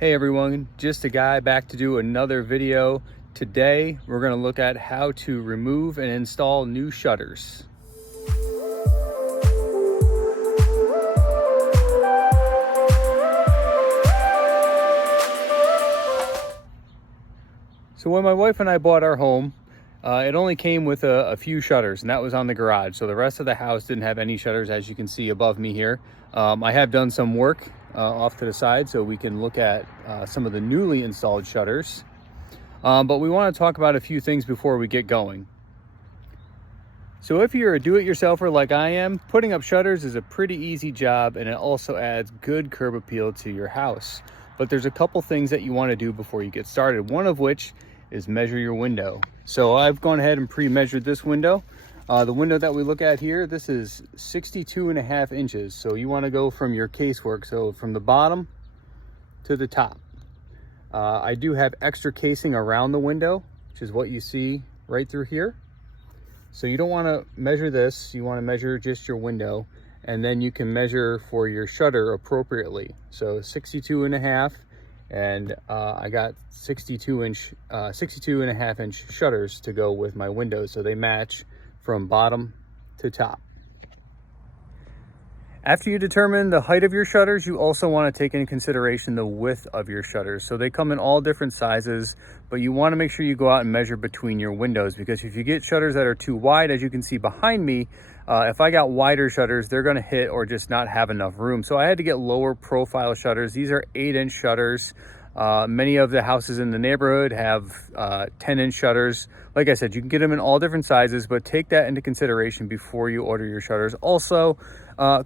Hey everyone, just a guy back to do another video. Today we're going to look at how to remove and install new shutters. So when my wife and I bought our home, it only came with a few shutters, and that was on the garage. So the rest of the house didn't have any shutters, as you can see above me here. I have done some work off to the side so we can look at some of the newly installed shutters. But we want to talk about a few things before we get going. So if you're a do-it-yourselfer like I am, putting up shutters is a pretty easy job, and it also adds good curb appeal to your house. But there's a couple things that you want to do before you get started, one of which is measure your window. So I've gone ahead and pre-measured this window. The window that we look at here, this is 62.5 inches. So you want to go from your casework, so from the bottom to the top. I do have extra casing around the window, which is what you see right through here. So you don't want to measure this, you want to measure just your window, and then you can measure for your shutter appropriately. So 62.5, and I got 62.5 inch shutters to go with my windows, so they match from bottom to top. After you determine the height of your shutters, you also want to take into consideration the width of your shutters. So they come in all different sizes, but you want to make sure you go out and measure between your windows, because if you get shutters that are too wide, as you can see behind me, if I got wider shutters, they're going to hit or just not have enough room. So I had to get lower profile shutters. These are 8-inch shutters. Many of the houses in the neighborhood have 10-inch shutters. Like I said, you can get them in all different sizes, but take that into consideration before you order your shutters. Also,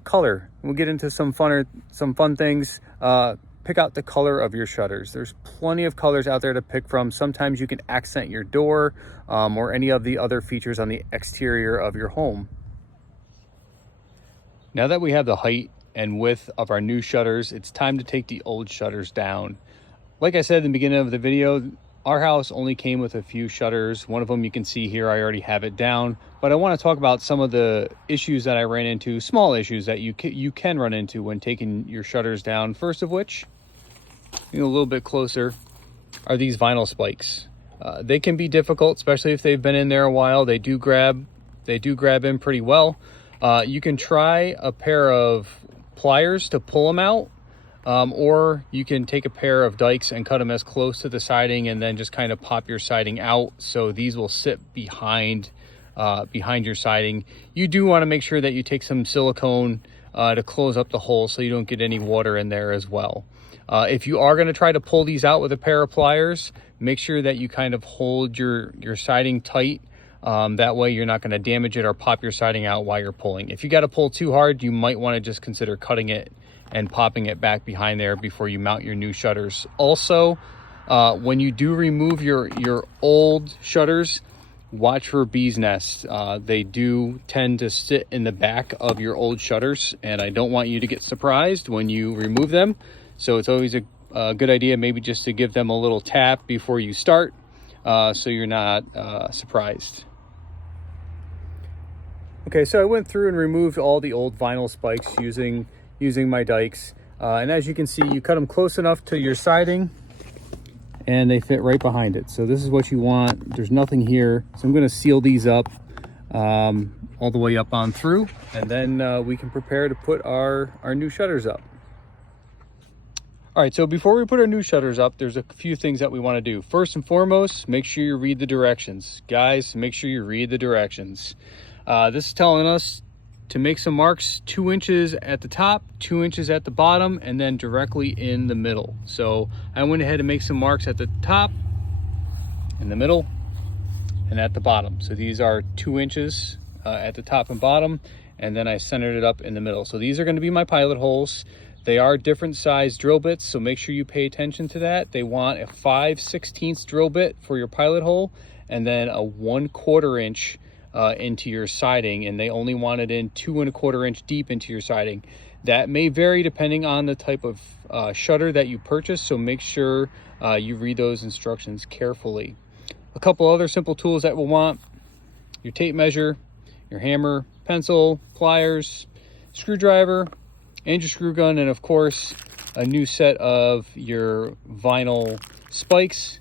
color. We'll get into some fun things. Pick out the color of your shutters. There's plenty of colors out there to pick from. Sometimes you can accent your door or any of the other features on the exterior of your home. Now that we have the height and width of our new shutters, it's time to take the old shutters down. Like I said in the beginning of the video, our house only came with a few shutters. One of them you can see here, I already have it down. But I want to talk about some of the issues that I ran into, small issues that you can run into when taking your shutters down. First of which, a little bit closer, are these vinyl spikes. They can be difficult, especially if they've been in there a while. They do grab in pretty well. You can try a pair of pliers to pull them out, or you can take a pair of dikes and cut them as close to the siding and then just kind of pop your siding out, so these will sit behind your siding. You do want to make sure that you take some silicone to close up the hole so you don't get any water in there as well. If you are going to try to pull these out with a pair of pliers, make sure that you kind of hold your siding tight. That way you're not going to damage it or pop your siding out while you're pulling. If you got to pull too hard, you might want to just consider cutting it and popping it back behind there before you mount your new shutters. Also, when you do remove your old shutters, watch for bees nests. They do tend to sit in the back of your old shutters, and I don't want you to get surprised when you remove them. So it's always a good idea maybe just to give them a little tap before you start, so you're not surprised. Okay, so I went through and removed all the old vinyl spikes using my dikes, and as you can see, you cut them close enough to your siding and they fit right behind it. So this is what you want. There's nothing here, so I'm going to seal these up all the way up on through, and then we can prepare to put our new shutters up. All right, so before we put our new shutters up, there's a few things that we want to do. First and foremost, make sure you read the directions. Guys, make sure you read the directions. This is telling us to make some marks 2 inches at the top, 2 inches at the bottom, and then directly in the middle. So I went ahead and make some marks at the top, in the middle, and at the bottom. So these are 2 inches at the top and bottom, and then I centered it up in the middle. So these are going to be my pilot holes. They are different size drill bits, so make sure you pay attention to that. They want a 5/16 drill bit for your pilot hole, and then a 1/4 inch into your siding, and they only want it in 2 1/4 inch deep into your siding. That may vary depending on the type of shutter that you purchase, so make sure you read those instructions carefully. A couple other simple tools that we'll want: your tape measure, your hammer, pencil, pliers, screwdriver, and your screw gun, and of course a new set of your vinyl spikes,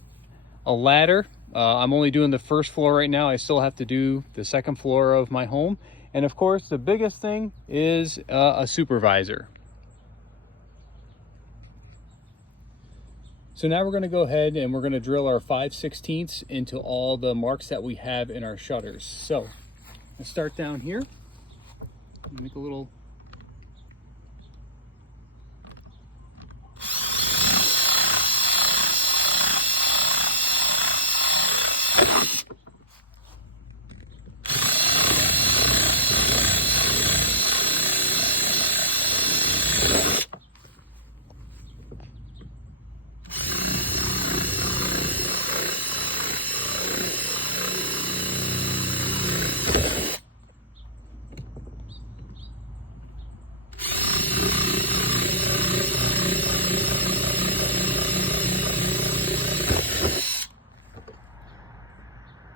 a ladder. I'm only doing the first floor right now. I still have to do the second floor of my home. And of course, the biggest thing is a supervisor. So now we're going to go ahead and we're going to drill our 5/16 into all the marks that we have in our shutters. So let's start down here. Make a little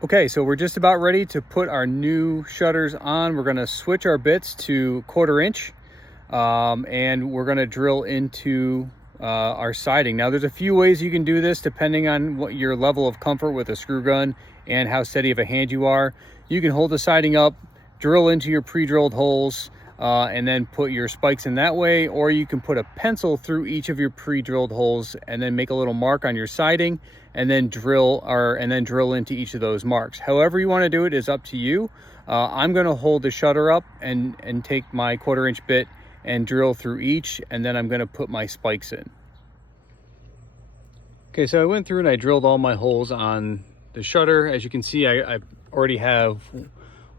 Okay, so we're just about ready to put our new shutters on. We're going to switch our bits to 1/4 inch and we're going to drill into our siding. Now there's a few ways you can do this depending on what your level of comfort with a screw gun and how steady of a hand you are. You can hold the siding up, drill into your pre-drilled holes, and then put your spikes in that way, or you can put a pencil through each of your pre-drilled holes and then make a little mark on your siding and then drill into each of those marks. However you want to do it is up to you. I'm going to hold the shutter up and take my 1/4 inch bit and drill through each, and then I'm going to put my spikes in. Okay, so I went through and I drilled all my holes on the shutter. As you can see, I already have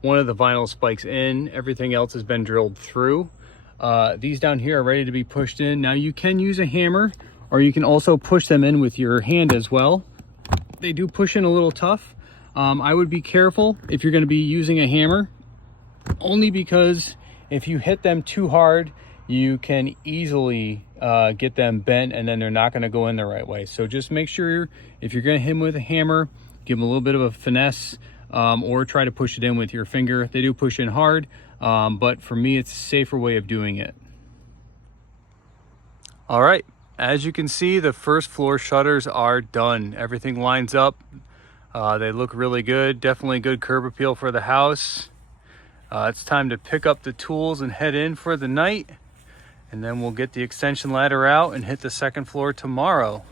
one of the vinyl spikes in. Everything else has been drilled through. These down here are ready to be pushed in. Now you can use a hammer, or you can also push them in with your hand as well. They do push in a little tough. I would be careful if you're going to be using a hammer, only because if you hit them too hard, you can easily get them bent and then they're not going to go in the right way. So just make sure if you're going to hit them with a hammer, give them a little bit of a finesse, or try to push it in with your finger. They do push in hard, but for me, it's a safer way of doing it. All right, as you can see, the first floor shutters are done. Everything lines up. They look really good. Definitely good curb appeal for the house. It's time to pick up the tools and head in for the night, and then we'll get the extension ladder out and hit the second floor tomorrow.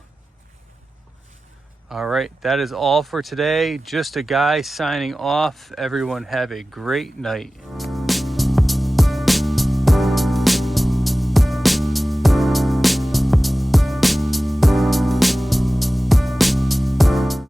All right, that is all for today. Just a guy signing off. Everyone have a great night.